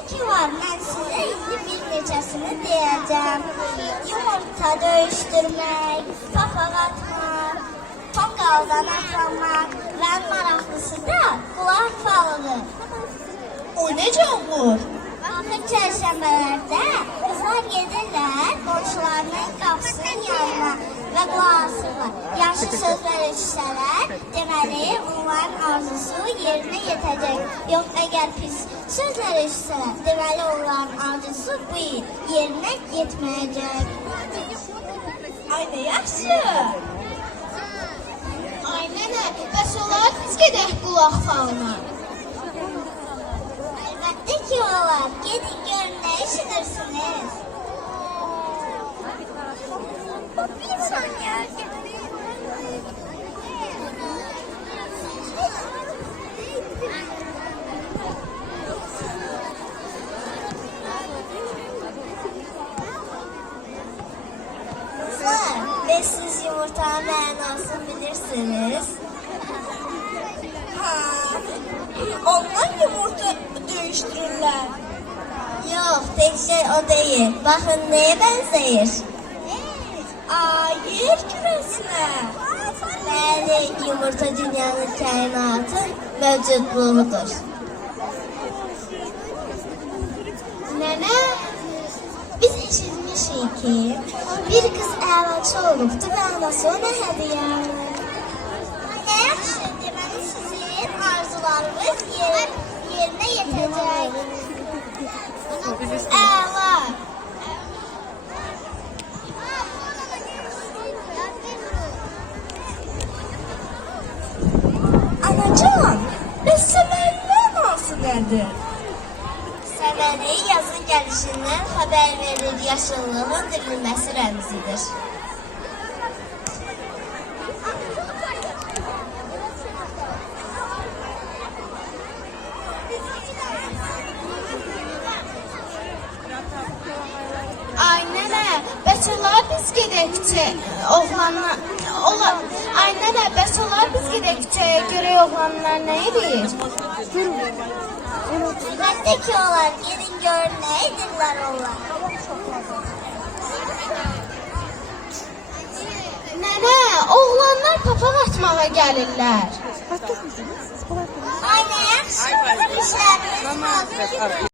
Əlbəttə ki var, mən sizə indi bir neçəsini deyəcəm. Yumurta döyüşdürmək, papaq atmaq, tonqaldan atlamaq və ən maraqlısı da qulaq falıdır. O necə olur? Baxın, çərşənbələrdə qızlar gedirlər qonşularının qapısının yanına və qulaq asırlar. Yaxşı sözlər eşitsələr, deməli onların arzusu yerinə yetəcək. Yox, əgər pis sözlər eşitsələr, deməli onların arzusu bu il yerinə yetməyəcək. Ay nə yaxşı. Ay nənə, bəs olar biz gedək qulaq falına. Əlbəttə ki olar, gedin görün nə eşidirsiniz. Bir saniyə. Kızlar, ve siz yumurtanın mənasını bilirsiniz. Ha, ondan yumurta döyüşdürürlər. Yok, tek şey o değil. Bakın neye benziyor? Aa, yer küresinə. Bəli, yumurta dünyanın kainatın mövcudluğudur. Nənə, biz eşitmişik ki, bir qız əlaçı olubdu və anası ona hədiyyə alır. Ne yaxşı, deməli sizin arzularınız yerinə yetəcək. Əla. Anacan, bəs səmənin mənası nədir? Səməni yazın gəlişindən xəbər verir, yaşıllığın dirilməsi rəmzidir. Ay nənə, bəs olar biz gedəkcə oğlanlar... Ay nənə, bəs olar biz gedəkcə görək oğlanlar nə edir? Əlbəttə ki olar, gelin görün nə edirlər onlar. Nənə, oğlanlar papaq atmağa gəlirlər. Ay nə yaxşı, bizim işlərimiz hazır.